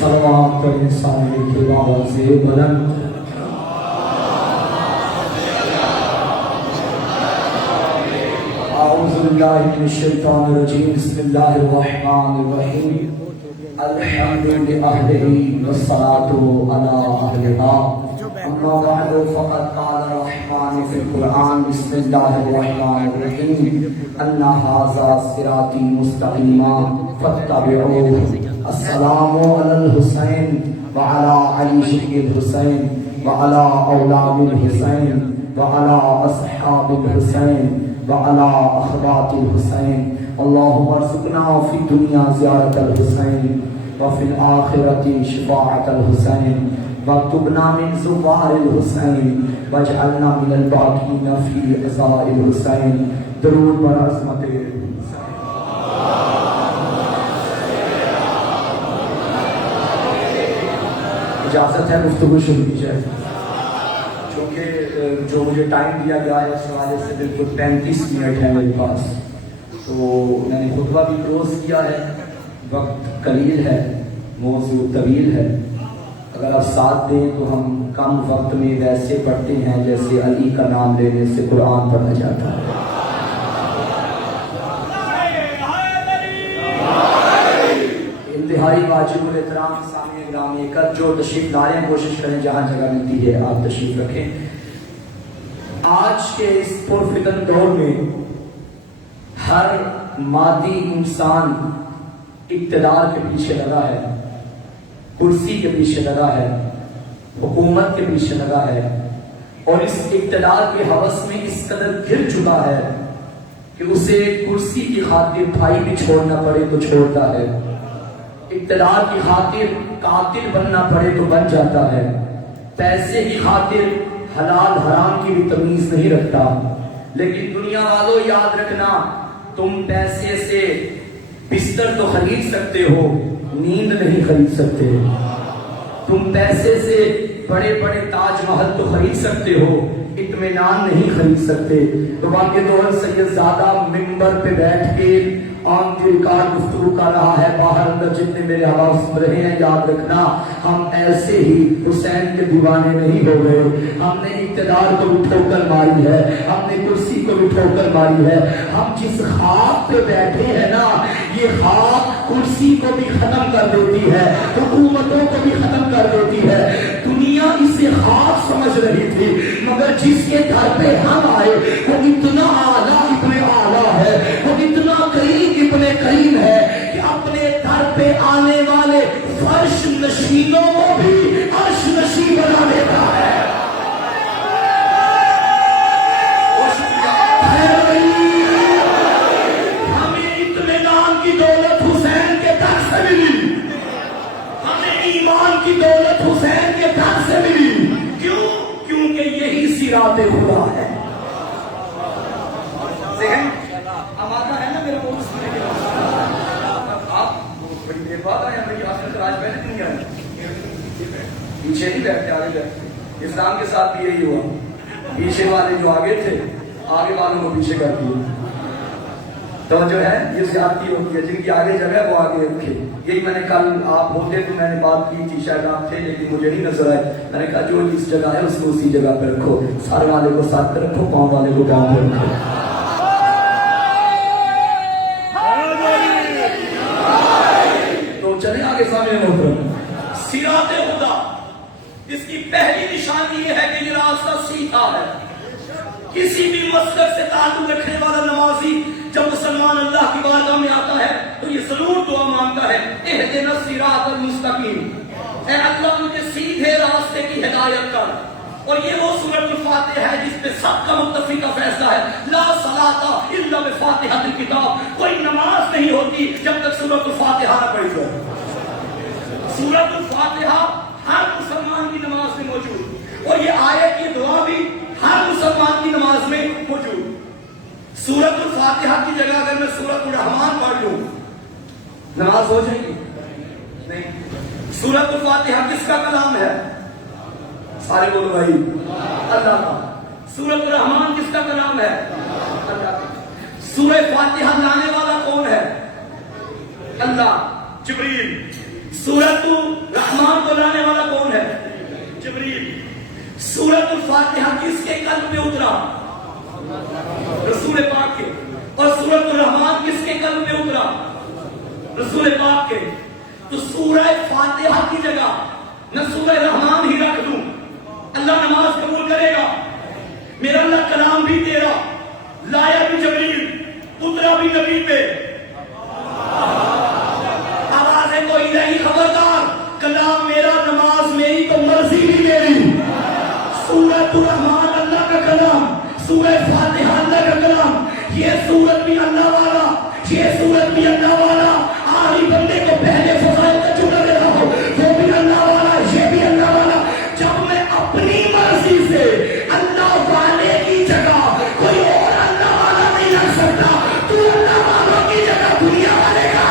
صلوات پر انسانی کی آواز بلند اعوذ باللہ من الشیطان الرجیم بسم اللہ الرحمن الرحیم الحمد للہ والصلاة علی اہلہا اما بعد فقد قال الرحمن فی القرآن بسم اللہ الرحمن الرحیم ان ھذا صراطی مستقیما فاتبعوہ السلام علی الحسین وعلی علی شقی الحسین وعلی اولاد الحسین وعلی اصحاب الحسین وعلی اخوات الحسین اللہم ارزقنا فی الدنیا زیارت الحسین وفی الآخرۃ شفاعت الحسین واکتبنا من زوار الحسین واجعلنا من الباقین فی عزاء الحسین درود بر عظمت اجازت ہے گفتگو شروع کی جائے چونکہ جو مجھے ٹائم دیا گیا ہے اس حوالے سے بالکل 35 منٹ ہے میرے پاس، تو میں نے خطبہ بھی کلوز کیا ہے، وقت قلیل ہے، موضوع طویل ہے، اگر آپ ساتھ دیں تو ہم کم وقت میں ویسے پڑھتے ہیں جیسے علی کا نام لینے سے قرآن پڑھا جاتا ہے۔ انتہائی واجب الاحترام سامعین گرامی، ایک جو تشریف لائیں کوشش کریں جہاں جگہ ملتی ہے آپ تشریف رکھیں۔ آج کے اس پرفتن دور میں ہر مادی انسان اقتدار کے پیچھے لگا ہے، کرسی کے پیچھے لگا ہے، حکومت کے پیچھے لگا ہے، اور اس اقتدار کے ہوس میں اس قدر گر چکا ہے کہ اسے کرسی کی خاطر بھائی بھی چھوڑنا پڑے تو چھوڑتا ہے، اقتدار کی خاطر قاتل بننا پڑے تو بن جاتا ہے، پیسے کی خاطر حلال حرام کی بھی تمیز نہیں رکھتا۔ لیکن دنیا والوں یاد رکھنا، تم پیسے سے بستر تو خرید سکتے ہو، نیند نہیں خرید سکتے۔ تم پیسے سے بڑے بڑے تاج محل تو خرید سکتے ہو، اطمینان نہیں خرید سکتے۔ تو باقی دور سید زادہ ممبر پہ بیٹھ کے آن دی ریکارڈ گفتگو کر رہا ہے، باہر اندر جتنے میرے حواس سن رہے ہیں یاد رکھنا، ہم ایسے ہی حسین کے دیوانے نہیں ہو گئے، ہم نے اقتدار کو بھی ٹھوکر ماری ہے، ہم نے کرسی کو بھی ٹھوکر ماری ہے۔ ہم جس خاک پہ بیٹھے ہیں نا، یہ خاک کرسی کو بھی ختم کر دیتی ہے، حکومتوں کو بھی ختم کر دیتی ہے۔ دنیا اسے خاک سمجھ رہی تھی، مگر جس کے گھر پہ ہم آئے وہ اتنا اعلیٰ اتنے اعلیٰ ہے، وہ اتنا کریم اتنے کریم ہے کہ اپنے در پہ آنے والے فرش نشینوں کو بھی عرش نشین بنا دیتا ہے۔ ہمیں اطمینان کی دولت حسین کے در سے ملی، ہمیں ایمان کی دولت حسین کے در سے ملی۔ کیوں؟ کیونکہ یہی صراط خدا ہے۔ ذہن آمادہ ہے نا میرا بہت سنے کے آپ بڑی دیر بعد آئے ہمیں آسن سے آج پہلے نہیں آئے، پیچھے نہیں بیٹھتے آگے بیٹھتے۔ اسلام کے ساتھ بھی یہی ہوا، پیچھے والے جو آگے تھے آگے والوں کو پیچھے کر دیا۔ تو جو ہے یہ زیادتی ہوتی ہے، جن کی آگے جگہ وہ آگے رکھے۔ یہی میں نے کل آپ ہوتے تو میں نے بات کی تھی، شاید آپ تھے لیکن مجھے نہیں نظر آئے۔ میں نے کہا جو جس جگہ ہے اس کو اسی جگہ پہ رکھو، سارے والے کو ساتھ پہ رکھو، پاؤں والے کو پاؤں پہ رکھو۔ چلیں آگے سامنے محترم، صراط خدا، اس کی پہلی نشانی یہ ہے کہ یہ راستہ سیدھا ہے۔ کسی بھی مذہب سے تعلق رکھنے والا نمازی جب مسلمان اللہ کی بارگاہ میں آتا ہے تو یہ ضرور دعا مانگتا ہے، اہدنا الصراط المستقیم، اے اللہ مجھے سیدھے راستے کی ہدایت کر۔ اور یہ وہ سورۃ الفاتحہ ہے جس پہ سب کا متفقہ فیصلہ ہے، لا صلاۃ الا بفاتحۃ الکتاب، کوئی نماز نہیں ہوتی جب تک سورۃ الفاتحہ نہ پڑھی جائے۔ سورۃ الفاتحہ ہر مسلمان کی نماز میں موجود، اور یہ آیت کی دعا بھی ہر مسلمان کی نماز میں موجود۔ سورۃ الفاتحہ کی جگہ اگر میں سورۃ الرحمن پڑھ لوں نماز ہو جائے گی؟ نہیں۔ سورۃ الفاتحہ کس کا کلام ہے؟ سارے بولو بھائی، اللہ کا۔ سورۃ الرحمن کس کا کلام ہے؟ اللہ کا۔ سورہ فاتحہ لانے والا کون ہے؟ اللہ جبریل. سورۃ الرحمان کو لانے والا کون ہے؟ جبریل. سورۃ الفاتحہ کس کے قلب پہ اترا؟ رسول پاک کے. اور سورۃ الرحمان کس کے قلب پہ اترا؟ رسول پاک کے. تو سورہ فاتحہ کی جگہ نہ سورہ رحمان ہی رکھ دوں، اللہ نماز قبول کرے گا؟ میرا اللہ کلام بھی تیرا، لایا بھی جبریل، اترا بھی نبی پہ. آواز ہے کوئی نہیں، خبردار، کلام میرا، نماز میری، تو مرضی بھی میری. سورۃ الرحمان اللہ کا کلام، سورہ فاتحہ اللہ کا کلام. یہ سورت بھی اللہ والا، یہ سورت بھی اللہ والا. آخری بندے کو پہلے فضائل کا چکا دے رہا ہوں، وہ بھی اللہ والا، یہ بھی اللہ والا. جب میں اپنی مرضی سے اللہ والے کی جگہ کوئی اور اللہ والا نہیں رکھ سکتا، تو اللہ والوں کی جگہ دنیا والے کا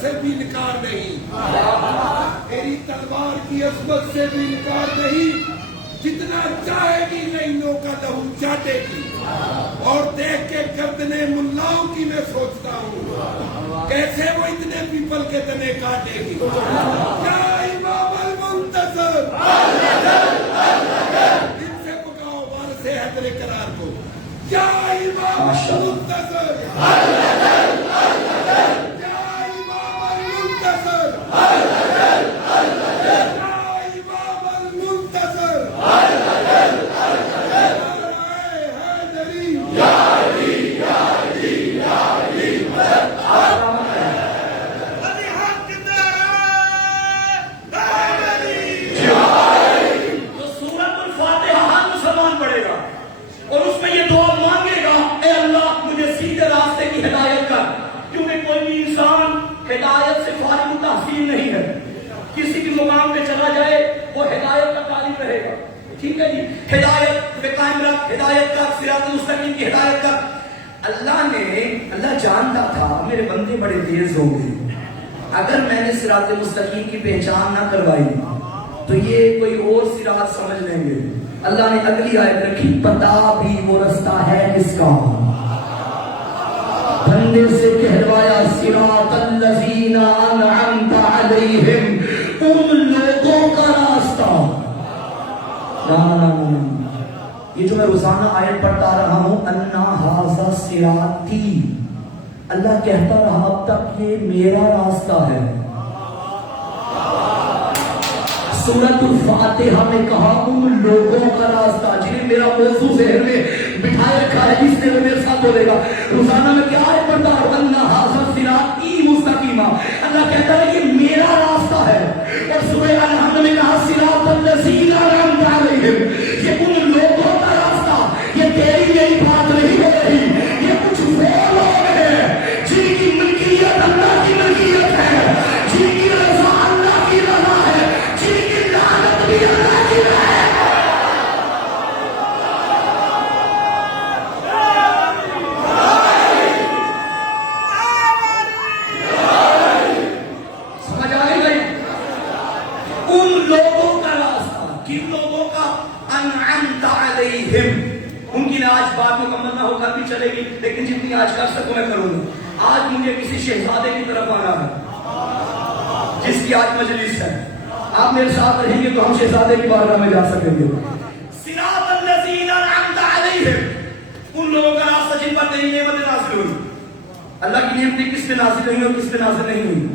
سے بھی انکار نہیں، تیری تلوار کی عظمت سے بھی انکار نہیں. جتنا چاہے گی نئیوں کا لہو چاٹے گی. اور دیکھ کے گردنے ملاؤں کی میں سوچتا ہوں کیسے وہ اتنے پیپل کے تنے کاٹے گی. کیا امام المنتظر ان سے پکاؤ وارث حیدر قرار کو. کیا امام المنتظر، ہدایت سے فارغ التحصیل نہیں ہے. کسی بھی مقام پہ چلا جائے وہ ہدایت کا طالب رہے گا. ٹھیک ہے جی، ہدایت پہ قائم رکھ، ہدایت کا صراط المستقیم کی ہدایت کا. اللہ جانتا تھا میرے بندے بڑے تیز ہوں گے. اگر میں نے صراط المستقیم کی پہچان نہ کروائی تو یہ کوئی اور صراط سمجھ لیں گے. اللہ نے اگلی آیت رکھی، پتا بھی وہ رستہ ہے کس کا. بندے سے کہلوایا صراط الذین انعمت علیہم، ان لوگوں کا راستہ. یہ جو میں روزانہ آیت پڑھتا رہا ہوں، انا ھذا صراطی، اللہ کہتا رہا اب تک یہ میرا راستہ ہے. سورۃ الفاتحہ میں کہا ان لوگوں کا راستہ جنہیں میرا موضوع ذہن میں بٹھائے رکھا ہے، جس نے وہ میرے ساتھ بولے گا. روزانہ میں کیا آیت پڑھتا ہوں، انا ھذا صراطی مستقیما، اللہ کہتا ہے یہ میرا راستہ ہے. اور سورہ الحمد میں کہا صراط الذین انعمت علیہم، یہ ان لوگوں کا راستہ. یہ تیری میری بات نہیں ہو رہی، یہ کچھ وہ لوگ ہیں جن کی ملکیت اللہ کی ملکیت ہے، جن کی رضا اللہ کی رضا ہے، جن کی لعنت بھی اللہ کی ہے. سمجھ آئے گئی؟ ان لوگوں کا راستہ، کن لوگوں کا؟ انعمت علیہم. ان کی آج بات مکمل نہ ہو کر بھی چلے گی، لیکن جتنی آج کر سکوں میں کروں گا. آج مجھے کسی شہزادے کی طرف آنا ہے جس کی آج مجلس ہے. آپ میرے ساتھ رہیں گے تو ہم شہزادے کی بارگاہ میں جا سکیں گے. صراط الذین انعمت علیہم، ان لوگوں کا راستہ جن پر تیری نعمتیں نازل ہوئی. اللہ کی نعمتیں کس پہ نازل ہوئی اور کس پہ نازل نہیں ہوئی؟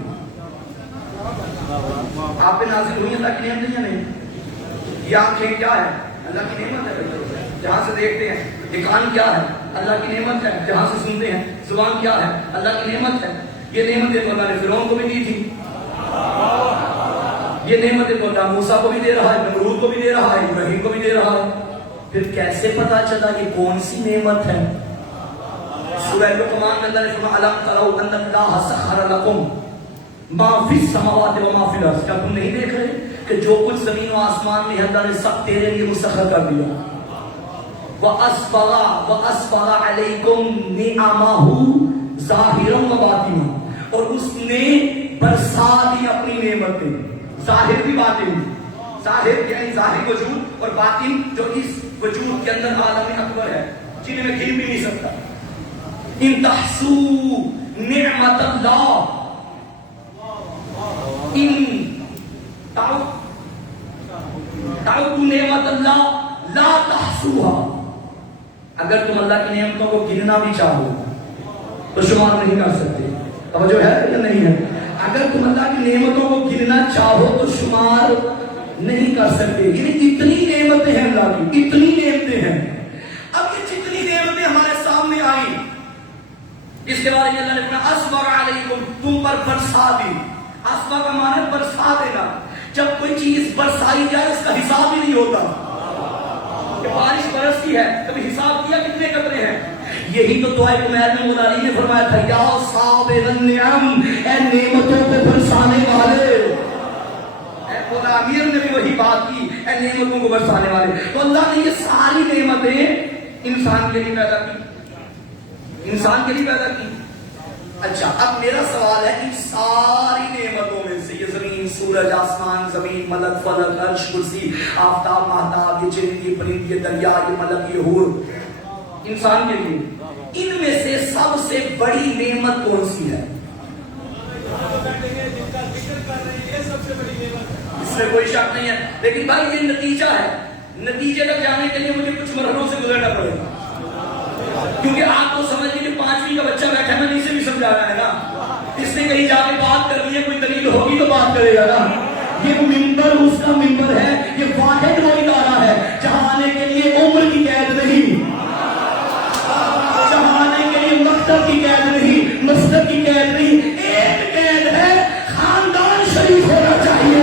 آپ پہ نازل ہوئی اللہ کی نعمتیں یا نہیں؟ یہ آنکھیں کیا ہے؟ اللہ کی نعمت ہے جہاں سے دیکھتے ہیں. یہ کان کیا ہے؟ اللہ کی نعمت ہے جہاں سے سنتے ہیں. زبان کیا ہے؟ اللہ کی نعمت ہے. یہ نعمتیں تو اللہ نے فرعون کو بھی دی تھی. یہ نعمتیں تو اللہ موسیٰ کو بھی دے رہا ہے، نمرود کو بھی دے رہا ہے، ابراہیم کو بھی دے رہا ہے. پھر کیسے پتا چلا کہ کون سی نعمت ہے؟ سورہ لقمان میں اللہ نے فرمایا الم تروا ان اللہ سخر لکم ما فی السماوات و ما فی الارض، کیا تم نہیں دیکھ رہے کہ جو کچھ زمین و آسمان میں ہے اللہ نے سب تیرے لیے مسخر کر دیا. وَأَسْبَغَ عَلَيْكُمْ نِعَمَهُ ظَاهِرًا وَبَاطِنًا، اور اس نے برسا دی اپنی نعمتیں، ظاہر بھی باطن، ظاہر یعنی ظاہر وجود اور باطن جو اس وجود کے اندر عالم اکبر ہے جنہیں میں گن بھی نہیں سکتا. ان تحسو نعمت اللہ ان تعد نعمت اللہ لا تحسوها، اگر تم اللہ کی نعمتوں کو گننا بھی چاہو تو شمار نہیں کر سکتے. توجہ ہے یا نہیں ہے؟ اگر تم اللہ کی نعمتوں کو گننا چاہو تو شمار نہیں کر سکتے. یعنی اتنی نعمتیں ہیں اللہ کی، اتنی نعمتیں ہیں. اب یہ جتنی نعمتیں ہمارے سامنے آئیں اس کے بارے میں اللہ نے کہا اسبغ علیکم، تم پر برسا دی. اسبغ کا معنی برسا دینا. جب کوئی چیز برسائی جائے اس کا حساب ہی نہیں ہوتا کہ بارش برستی ہے، کبھی حساب کیا کتنے قطرے ہیں. یہی تو دعائے عمیر میں مولا علی نے فرمایا تھا یا صابغ النعم، اے نعمتوں کو برسانے والے. مولا امیر نے بھی وہی بات کی، اے نعمتوں کو برسانے والے. تو اللہ نے یہ ساری نعمتیں انسان کے لیے پیدا کی، انسان کے لیے پیدا کی. اچھا اب میرا سوال ہے ان ساری نعمتوں میں سے، یہ زمین، سورج، آسمان، زمین، ملک، فلک، عرش، کرسی، آفتاب، مہتاب، یہ چرند، یہ پرند، یہ دریا، یہ ملک، یہ حور، انسان کے لیے ان میں سے سب سے بڑی نعمت کون سی ہے؟ اس میں کوئی شک نہیں ہے. لیکن بھائی یہ نتیجہ ہے، نتیجے تک جانے کے لیے مجھے کچھ مرحلوں سے گزرنا پڑے گا. کیونکہ آپ تو سمجھ لیجیے 5ویں کا بچہ بیٹھا ہے، میں اسے بھی سمجھانا ہے نا. اس نے کہیں جا کے بات کرنی ہے، کوئی دلیل ہوگی تو بات کرے گا نا. یہ ممبر اس کا ممبر ہے، یہ واحد وہ ادارہ ہے جہاں آنے کے لیے عمر کی قید نہیں، جہاں آنے کے لیے مکتب کی قید نہیں، مسجد کی قید نہیں. ایک قید ہے، خاندان شریف ہونا چاہیے.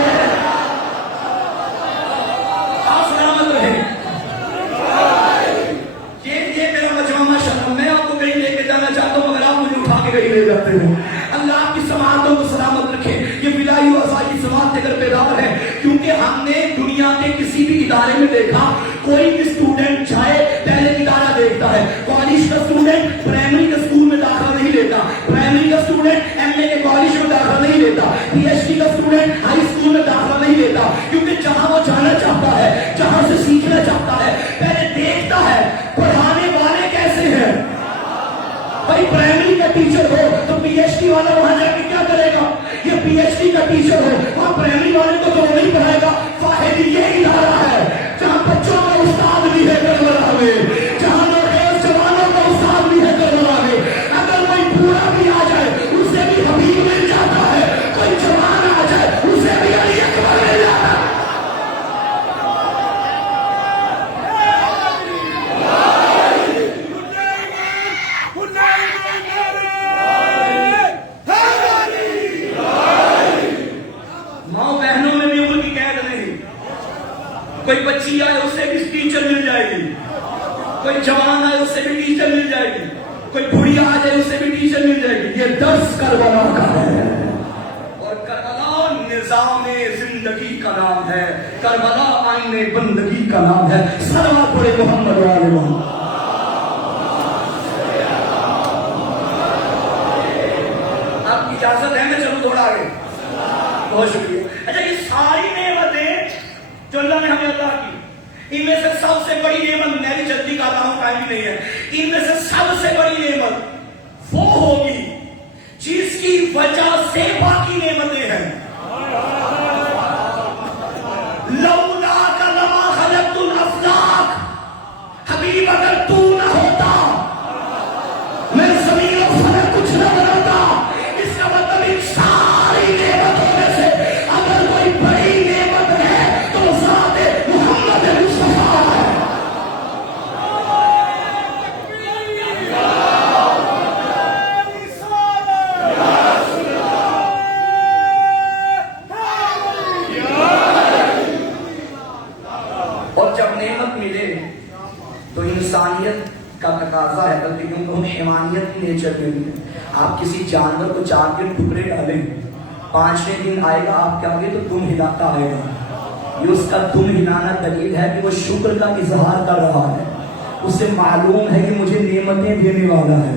لے جاتے ہیں. اللہ آپ کی سماعتوں کو سلامت رکھے. یہ بلائی و ازائی سماعت اگر بیدار ہے، کیونکہ ہم نے دنیا کے کسی بھی ادارے میں دیکھا کوئی بھی اسٹوڈنٹ چاہے پہلے ادارہ دیکھتا ہے. کالج کا اسٹوڈنٹ پرائمری کے اسکول میں داخلہ نہیں لیتا، پرائمری کا اسٹوڈنٹ ایم اے کے کالج میں داخلہ نہیں لیتا، پی ایچ ڈی کا اسٹوڈنٹ ہائی اسکول میں داخلہ نہیں لیتا. کیونکہ جہاں وہ جانا چاہتا ہے، جہاں سے سیکھنا چاہتا ہے، پہلے دیکھتا ہے پڑھانے والے کیسے ہیں. بھائی پرائمری کا ٹیچر ہو تو پی ایچ ڈی والا وہاں جا کے کیا کرے گا؟ یہ پی ایچ ڈی کا ٹیچر ہو وہاں پرائمری والے کو تو نہیں پڑھائے گا. واحد یہ ادارہ ہے جہاں بچوں کا استاد بھی ہے کربلا میں، جہاں نوخیز جوانوں کا استاد بھی ہے کربلا میں. اگر کوئی بوڑھا بھی آ جائے اسے بھی حبیب مل جاتا ہے، کوئی جوان آ جائے اسے بھی علی اکبر مل جاتا ہے. کوئی بچی آئے اسے بھی ٹیچر مل جائے گی، کوئی جوان آئے اسے بھی ٹیچر مل جائے گی، کوئی بڑھی آ جائے اسے بھی ٹیچر مل جائے گی. یہ درس کربلا کا ہے اور کربلا نظام زندگی کا نام ہے، کربلا آئین بندگی کا نام ہے. صلوات پڑھے محمد و آل محمد. آپ کی اجازت ہے میں چلوں تھوڑا آگے؟ بہت شکریہ. اچھا یہ ساری نعمتیں جو اللہ نے ہمیں عطا کی، ان میں سے سب سے بڑی نعمت، میں بھی جلدی کہتا ہوں ٹائم بھی نہیں ہے، ان میں سے سب سے بڑی نعمت وہ ہوگی جس کی وجہ سے باقی نعمتیں ہیں. لولاک لما خلقت الافلاک، حبیب اگر تو نہ ہوتا میں زمین و فلک کچھ نہ بناتا. اس کا مطلب ان ساری نعمتوں میں سے اگر کوئی بڑی نعمت ہے تو ذات محمد مصطفیٰ ہے. اور جب نعمت ملے تو انسانیت کا تقاضا ہے، بلکہ یوں کہوں حیوانیت کی نیچر میں بھی ہے. آپ کسی جانور کو 4 کے ٹکڑے ڈالیں، 5ویں دن آئے گا آپ کے آگے تو دم ہلاتا آئے گا. یہ اس کا دم ہلانا دلیل ہے کہ وہ شکر کا اظہار کر رہا ہے. اسے معلوم ہے کہ مجھے نعمتیں دینے والا ہے.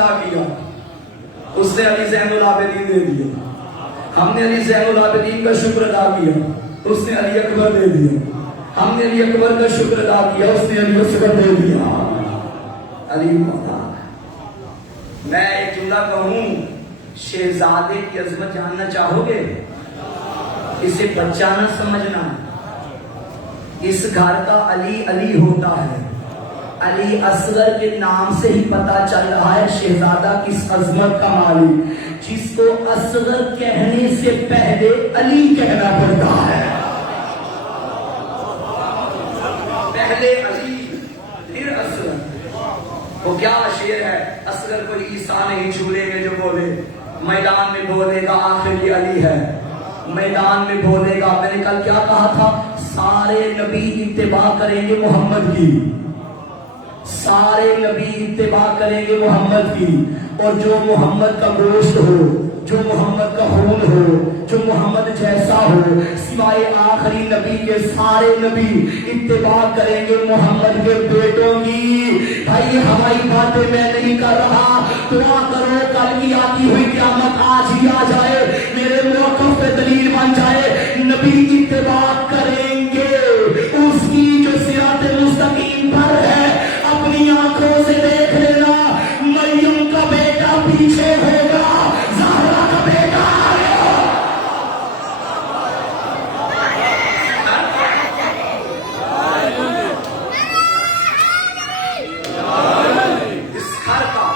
ادا کیا، اس نے علی زین العابدین دے دیا. ہم نے علی زین العابدین کا شکر ادا کیا، اس نے علی اکبر دے دیا. ہم نے علی اکبر کا شکر ادا کیا، اس نے علی اصغر دے دیا. علی مولا. میں ایک جملہ کہوں، شہزادے کی عظمت جاننا چاہو گے؟ اسے بچہ نہ سمجھنا. اس گھر کا علی علی ہوتا ہے. علی اصغر کے نام سے ہی پتا چل رہا ہے شہزادہ کس عظمت کا مالک، جس کو اصغر کہنے سے پہلے علی کہنا پڑتا ہے. پہلے علی پھر اصغر. وہ کیا شعر ہے، اصغر کو عیسیٰ نہیں چھولے میں جو بولے، میدان میں بولے گا آخر یہ علی ہے. میدان میں بولے گا. میں نے کل کیا کہا تھا؟ سارے نبی اتباع کریں گے محمد کی، سارے نبی اتباع کریں گے محمد کی. اور جو محمد کا گوشت ہو، جو محمد کا خون ہو، جو محمد جیسا ہو، سوائے آخری نبی کے سارے نبی اتباع کریں گے محمد کے بیٹوں کی. بھائی ہماری باتیں میں نہیں کر رہا، دعا کرو کل کی آتی ہوئی قیامت آج ہی آ جائے، میرے موقف پہ دلیل بن جائے. نبی اتباع کریں گے اس کی جو صراط مستقیم پر ہے. اپنی آنکھوں سے دیکھ لینا، مریم کا بیٹا پیچھے ہوگا، زہرا کا بیٹا آگے ہوگا. اس گھر کا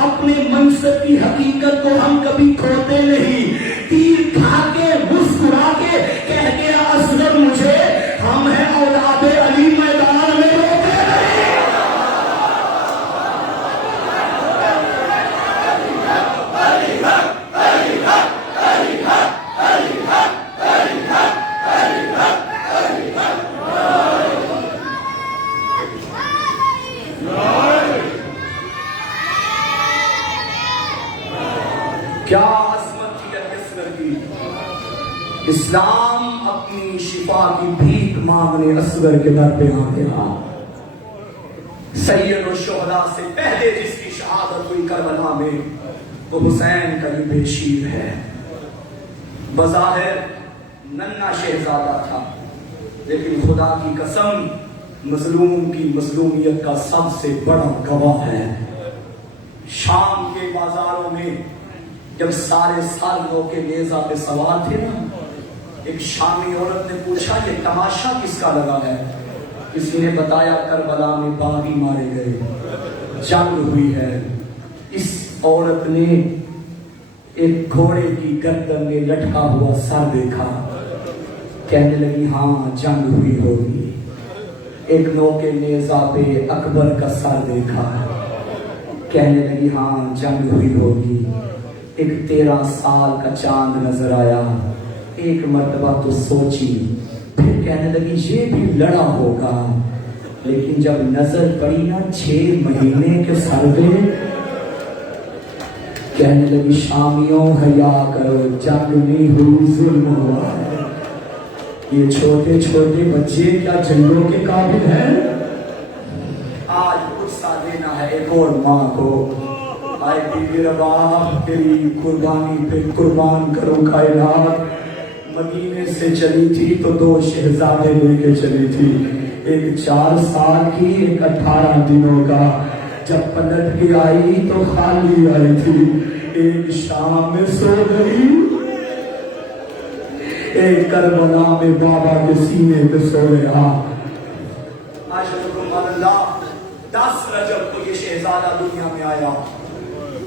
اپنے منصب کی حقیقت کو ہم کبھی کھوتے نہیں. تیر کھا کے مسکرا کے کہہ گیا اصغر مجھے، ہم ہیں اولاد علی، میدان میں روتے نہیں. کیا عظمت تھی علی اصغر کی. اسلام اپنی شفا کی بھیک مانگنے اصغر کے در پہ آ گیا. سید الشہداء سے پہلے جس کی شہادت ہوئی کربلا میں، وہ حسین کا یہ بے شیر ہے. بظاہر ننھا شہزادہ تھا، لیکن خدا کی قسم مظلوم کی مظلومیت کا سب سے بڑا گواہ ہے. شام کے بازاروں میں جب سارے سالوں کے نیزہ پہ سوار تھے نا، ایک شامی عورت نے پوچھا یہ تماشا کس کا لگا ہے؟ کسی نے بتایا کربلا میں باغی مارے گئے، جنگ ہوئی ہے. اس عورت نے ایک گھوڑے کی گردن میں لٹکا ہوا سر دیکھا، کہنے لگی ہاں جنگ ہوئی ہوگی. ایک نوکے نیزہ پہ اکبر کا سر دیکھا، کہنے لگی ہاں جنگ ہوئی ہوگی. ایک 13 سال کا چاند نظر آیا، ایک مرتبہ تو سوچی، پھر کہنے لگی یہ بھی لڑا ہوگا. لیکن جب نظر پڑی نا 6 مہینے کے سر پہ، کہنے لگی شامیوں حیا کرو، جنگ نہیں ہوئی ظلم ہوا ہے۔ یہ چھوٹے چھوٹے بچے کیا جنگوں کے قابل ہیں؟ آج غصہ دینا ہے ایک اور ماں کو، آئے بیوی ربا تیری قربانی پہ قربان کرو کائنات۔ مدینے سے چلی تھی تو 2 شہزادے لے کے چلی تھی، ایک 4 سال کی، ایک 18 دنوں کا۔ جب پلٹ کے آئی تو خالی آئی تھی، ایک شام میں سو گئی، ایک کربلا میں بابا کے سینے پہ سو گیا۔ اللہ 10 رجب کو یہ شہزادہ دنیا میں آیا،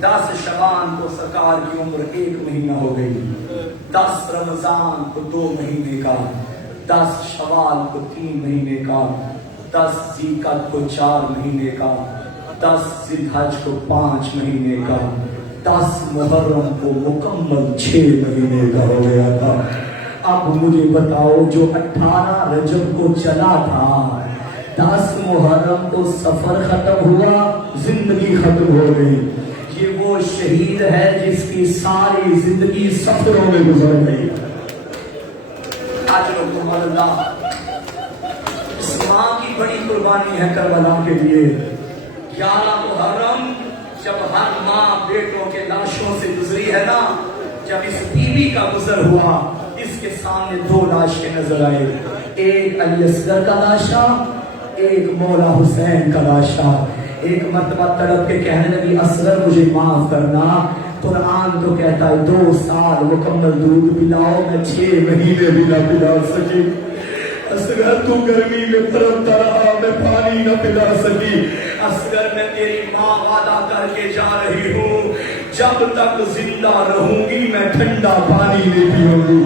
10 شعبان کو سرکار کی عمر 1 مہینہ ہو گئی، 10 رمضان کو 2 مہینے کا، 10 شوال کو 3 مہینے کا، 10 ذیقعد کو 4 مہینے کا، 10 ذی الحج کو 5 مہینے کا، 10 محرم کو مکمل 6 مہینے کا ہو گیا تھا۔ اب مجھے بتاؤ، جو 18 رجب کو چلا تھا، 10 محرم کو سفر ختم ہوا، زندگی ختم ہو گئی، یہ وہ شہید ہے جس کی ساری زندگی سفروں میں گزر گئی۔ اللہ، اس ماں کی بڑی قربانی ہے کربلا کے لیے۔ 11 محرم جب ہر ماں بیٹوں کے لاشوں سے گزری ہے نا، جب اس بیوی کا گزر ہوا، اس کے سامنے 2 لاشیں نظر آئے، ایک علی اصغر کا لاشا، ایک مولا حسین کا لاشا۔ ایک مرتبہ تڑپ کے کہنے لگی اصغر مجھے معاف کرنا، قرآن تو کہتا ہے 2 سال مکمل دودھ پلاؤ، میں 6 مہینے بھی نہ پلا سکی۔ اصغر تو گرمی میں تڑپتا رہا، میں پانی نہ پلا سکی۔ اصغر میں تیری ماں وعدہ کر کے جا رہی ہوں، جب تک زندہ رہوں گی میں ٹھنڈا پانی نہیں پیوں گی۔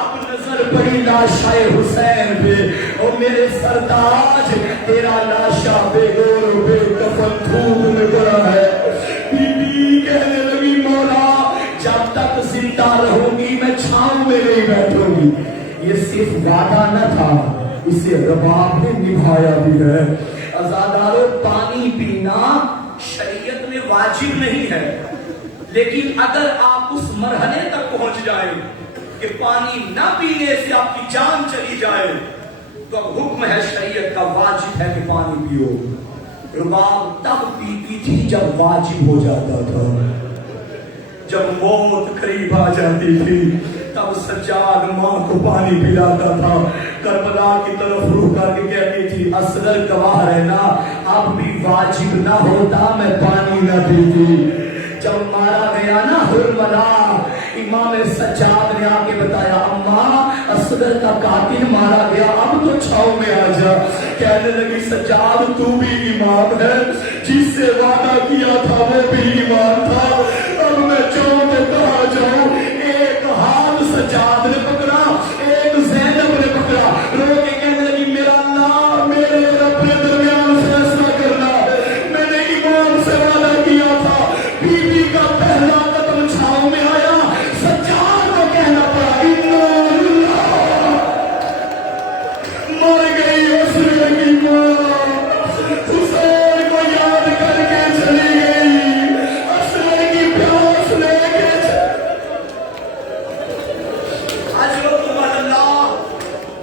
اب نظر پڑی لاشائے حسین پہ، اور میرے سرتاج تیرا لاشا بے گور بے کفن دھوپ میں پڑا ہے۔ بی بی کہنے لگی مولا جب تک زندہ رہوں گی میں چھاؤں میں نہیں بیٹھوں گی۔ یہ صرف وعدہ نہ تھا، اسے رباب نے نبھایا بھی ہے۔ عزادارو، پانی پینا شریعت میں واجب نہیں ہے، لیکن اگر آپ اس مرحلے تک پہنچ جائیں کہ پانی نہ پینے سے آپ کی جان چلی جائے تو اب حکم ہے شریعت کا، واجب ہے کہ پانی پیو۔ رباب تب پیتی تھی جب واجب ہو جاتا تھا، جب موت قریب آ جاتی تھی تب سجاد ماں کو پانی پلاتا تھا، کربلا کی طرف روح کر کے کہتی تھی اصغر گواہ رہنا، اب بھی واجب نہ ہوتا میں پانی نہ پیتی۔ جب مارا گیا نا حرملا، امام سجاد نے آ کے بتایا اماں اصغر کا قاتل مارا گیا، اب تو چھاؤں میں آ جا۔ کہنے لگی سجاد تو بھی امام ہے، جس سے وعدہ کیا تھا وہ بھی امام تھا، اب میں چاہوں تو کہاں جاؤں۔ ایک ہاتھ سجاد نے پکڑا، ایک زینب نے پکڑا، رو کے کہنے لگی میرا اللہ میرے رب نے درمیان فیصلہ کرنا، میں نے امام سے وعدہ کیا تھا۔ بیوی کا پہلا قدم چھاؤں میں آیا، سجاد کو کہنا پڑا مر گئی اصغر کی ماں، حسین کو یاد کر کے چلی گئی، اصغر کی پیاس لے کے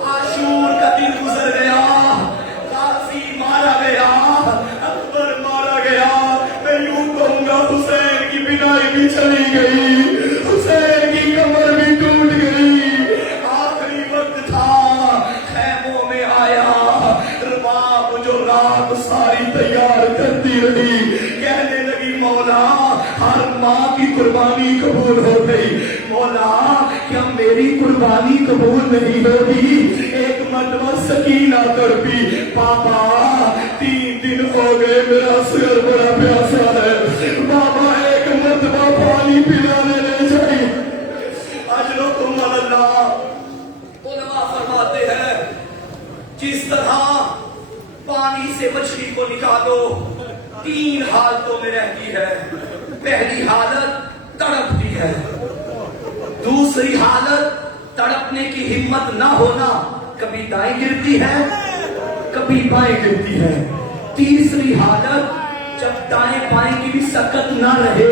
عاشور کا دن گزر گیا، غازی مارا گیا، اکبر مارا گیا، میں یوں کہوں گا حسین کی بینائی بھی چلی گئی، حسین کی کمر بھی ٹوٹ گئی۔ آخری وقت تھا، خیموں میں آیا، رباب جو رات ساری تیار کرتی رہی، کہنے لگی مولا ہر ماں کی قربانی قبول ہو گئی، مولا کیا میری قربانی قبول نہیں ہوگی؟ ایک مرتبہ سکینہ تڑپی، پاپا 3 دن ہو گئے میرا اصغر بڑا پیاسا ہے، بابا ایک مرتبہ پانی پلانے لے جائیں۔ اجرکم اللہ، علماء فرماتے ہیں جس طرح پانی سے مچھلی کو نکالو 3 حالتوں میں رہتی ہے، پہلی حالت تڑپتی ہے، دوسری حالت تڑپنے کی ہمت نہ ہونا، کبھی دائیں گرتی ہے کبھی بائیں گرتی ہے، تیسری حالت جب دائیں بائیں کی بھی سکت نہ رہے،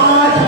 8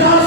10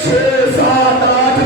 6, 7, 8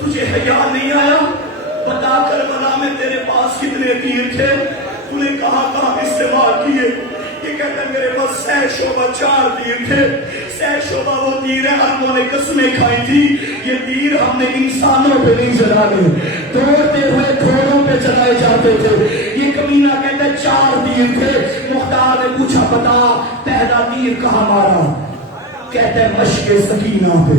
تجھے حیا نہیں آیا؟ بتا کربلا میں تیرے پاس کتنے تیر تھے؟ تو نے کہاں استعمال کیے؟ یہ کہتا ہے میرے پاس 100 شعبہ 4 تیر تھے. 100 شعبہ وہ تیر ہے ہم نے قسمیں کھائی تھی یہ تیر ہم نے انسانوں پہ نہیں چلانے، دوڑتے ہوئے گھوڑوں پہ چلائے جاتے تھے. یہ کمینہ کہتا ہے 4 تیر تھے. مختار نے پوچھا بتا پہلا تیر کہاں مارا؟ کہتا ہے مشق سکینہ پہ.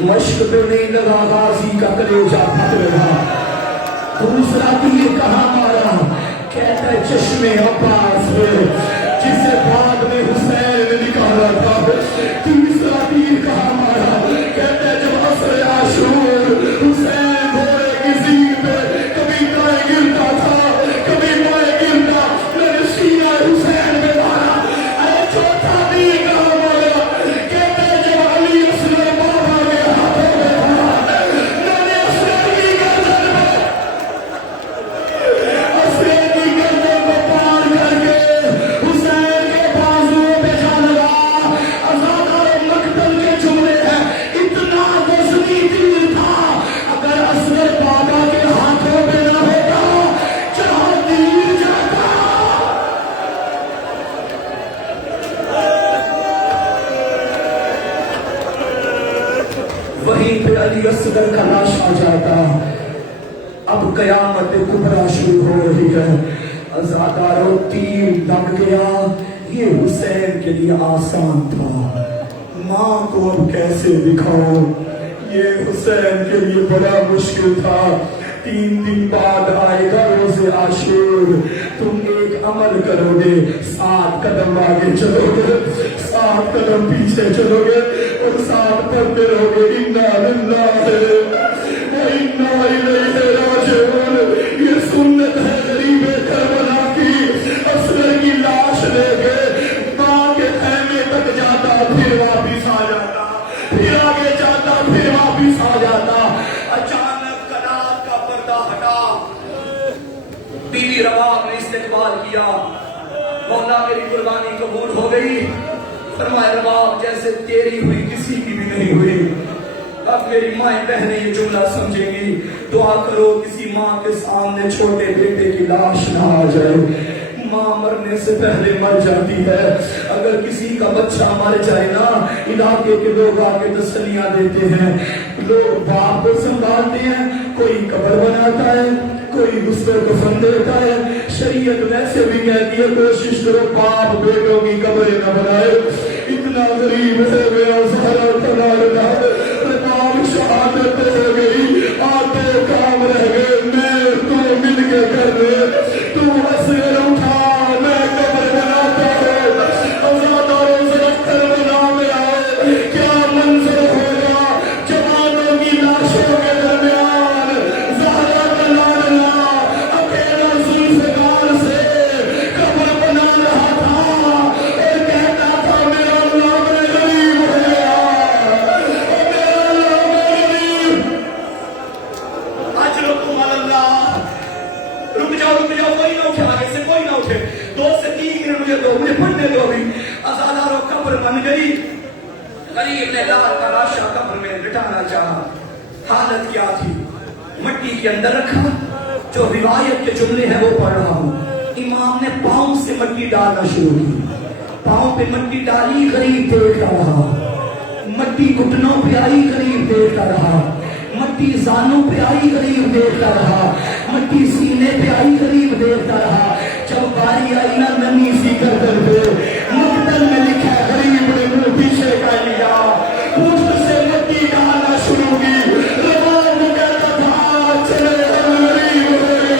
مشق پہ نہیں لگا غازی کا کلیجہ پھٹ لگا. دوسرا تیر کہاں مارا؟ کہتا ہے چشمے عباس پہ جسے بعد میں حسین نے نکالا تھا. تیسرا تیر کہاں مارا؟ کہتا ہے جب عصر عاشور حسین گھوڑے کی زین پہ کبھی دائیں گرتا تھا کبھی بائیں گرتا، میں نے سینہ حسین پہ مارا. ارے چوتھا تیر کہاں مارا؟ کہتا ہے جب علی اصغر بابا کے ہاتھوں میں تھا میں نے اصغر کی گردن کو پار کر کے حسین کے بازوؤں پہ جا لگا. ازادار مقتل کے جملے ہیں اتنا وزنی تیر تھا اگر اصغر بابا کے ہاتھوں پہ نہ ہوتا جہاں تیر جاتا. وہیں پہ علی اصغر کا لاش آ جاتا. اب قیامت کبریٰ شروع ہو رہی ہے. ازادارو تیر لگ گیا. یہ حسین کے لیے آسان تھا، ماں کو اب کیسے دکھاؤ؟ یہ حسین کے لیے بڑا مشکل تھا. 3 دن بعد آئے گا روز عاشور. تم ایک عمل کرو گے، 7 قدم آگے چلو گے، 7 قدم پیچھے چلو گے اور 7 پڑھتے رہو گے انا للہ و انا الیہ راجعون. یہ سنت ہے غریب کربلا کی. اصغر کی لاش لے کے ماں کے خیمے تک جاتا پھر واپس آ جاتا، پھر آگے جاتا پھر واپس آ جاتا. اچانک قنات کا پردہ ہٹا. بیوی رباب نے استقبال کیا. مولا میری قربانی قبول ہو گئی. فرمایا رباب جیسے تیری ہوئی کسی کی بھی نہیں ہوئی. اب میری مائیں بہنیں یہ جملہ سمجھیں گی. دعا کرو کسی ماں کے سامنے چھوٹے بیٹے کی لاش نہ آ جائے. ماں مرنے سے پہلے مر جاتی ہے. اگر کسی کا بچہ مر جائے نا علاقے کے لوگ آ کے تسلیاں دیتے ہیں. لوگ باپ کو سنبھالتے ہیں، کوئی قبر بناتا ہے کوئی دوسروں کو فن دیتا ہے. شریعت ویسے بھی کہتی ہے کوشش کرو باپ بیٹوں کی قبریں نہ بنائے. اتنا غریب ہے میرا سارا تنارنا رقام شہادت ہو گئی. آتے کام رہ گئے میں تو مل کے کر رہے. تو اصغر اٹھا میں قبر بناتا ہوں. ازاداروں سے اختر بنا میں آئے. کیا منظر ہوگا جوانوں کی لاشوں کے درمیان زہرا کا لاڈلا اکیلا ذوالفقار سے قبر بنا رہا تھا اور کہتا تھا میرا اللہ میں غریب ہو گیا، میرا اللہ میں غریب. اجرکم اللہ. رک جاؤ کوئی نہ اٹھے، آگے سے کوئی نہ اٹھے. 2 سے 3 منٹ مجھے دو، مجھے پڑھنے دو. ابھی ازاداروں قبر بن گئی. غریب نے لال کا لاشا قبر میں لٹانا چاہا. حالت کیا تھی؟ مٹی کے اندر رکھا. جو روایت کے جملے ہیں وہ پڑھ رہا ہوں. امام نے پاؤں سے مٹی ڈالنا شروع کی. پاؤں پہ مٹی ڈالی، غریب دیکھتا رہا. مٹی گھٹنوں پہ آئی، غریب دیکھتا رہا. مٹی زانوں پہ آئی، غریب دیکھتا رہا. مٹی سینے پہ آئی، غریب دیکھتا رہا. جب باری آئی نا نمی سی گردن پہ، مقتل میں لکھا ہے غریب نے منہ پیچھے کر لیا. پوچھ سے مٹی ڈالنا شروع کی. رباب نے کہتا تھا چلے ہم غریب ہو گئے.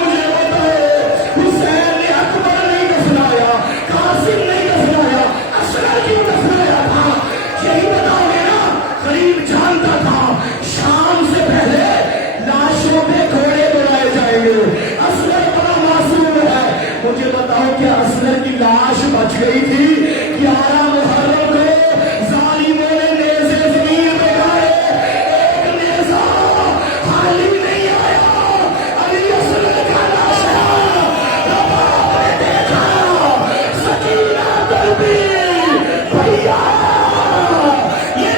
مجھے بتاؤ حسین نے اکبر نہیں دفنایا، قاسم نہیں دفنایا، اصغر کیوں دفنایا تھا؟ یہی بتاؤ گے نا. غریب جانتا تھا شام سے پہلے لاشوں پہ گھوڑے بنائے جائیں گے. اصغر بڑا معصوم ہے. مجھے بتاؤ کیا اصغر کی لاش بچ گئی تھی؟ 11 محرم کو ظالموں نے نیزے زمین پہ گائے. ایک نیزہ خالی نہیں آیا. علی اصغر کا لاشا رباب نے دیکھا. سکینہ دربی بھیا یہ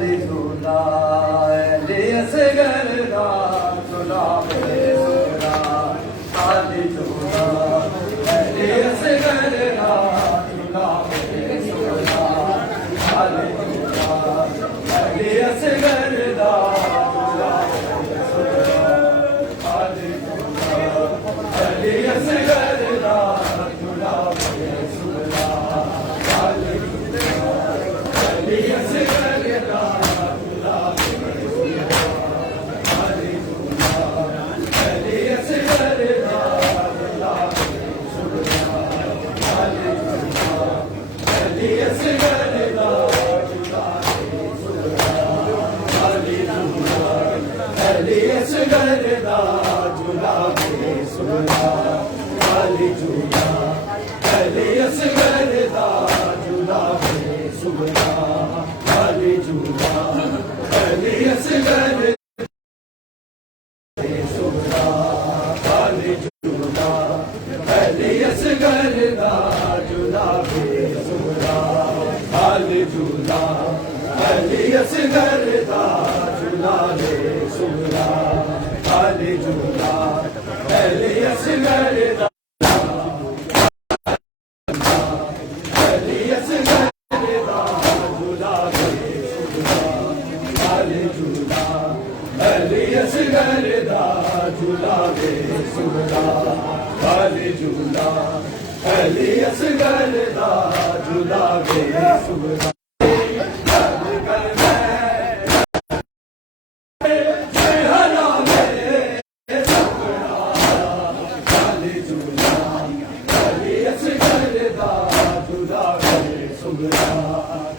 علی زولا علی اصغر دا زولا علی زولا علی زولا علی اصغر دا زولا علی زولا علی زولا علی اصغر دا زولا علی زولا علی اصغر دا زولا علی زولا علی Subhanallah.